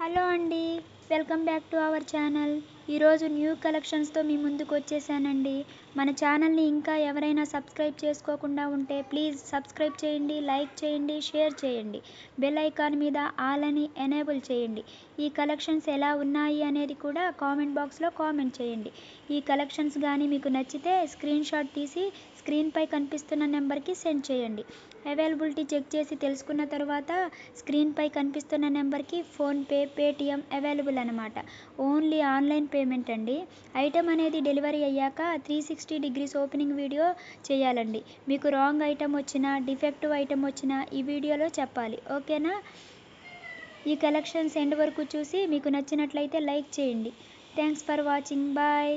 Hello అండి, welcome back to our channel. ఈరోజు new కలెక్షన్స్తో మీ ముందుకు వచ్చేసానండి. మన ఛానల్ని ఇంకా ఎవరైనా సబ్స్క్రైబ్ చేసుకోకుండా ఉంటే ప్లీజ్ సబ్స్క్రైబ్ చేయండి, లైక్ చేయండి, షేర్ చేయండి. బెల్ ఐకాన్ మీద ఆల్ అని ఎనేబుల్ చేయండి. ఈ కలెక్షన్స్ ఎలా ఉన్నాయి అనేది కూడా కామెంట్ బాక్స్లో కామెంట్ చేయండి. ఈ కలెక్షన్స్ కానీ మీకు నచ్చితే స్క్రీన్ షాట్ తీసి స్క్రీన్పై కనిపిస్తున్న నెంబర్కి సెండ్ చేయండి. అవైలబిలిటీ చెక్ చేసి తెలుసుకున్న తర్వాత స్క్రీన్పై కనిపిస్తున్న నెంబర్కి ఫోన్పే, పేటిఎం అవైలబుల్ అనమాట. ఓన్లీ ఆన్లైన్ పేమెంట్ అండి. ఐటమ్ అనేది డెలివరీ అయ్యాక 360 డిగ్రీస్ ఓపెనింగ్ వీడియో చేయాలండి. మీకు రాంగ్ ఐటమ్ వచ్చినా, డిఫెక్టివ్ ఐటమ్ వచ్చినా ఈ వీడియోలో చెప్పాలి, ఓకేనా? ఈ కలెక్షన్స్ ఎండ్ వరకు చూసి మీకు నచ్చినట్లయితే లైక్ చేయండి. Thanks for watching. బాయ్.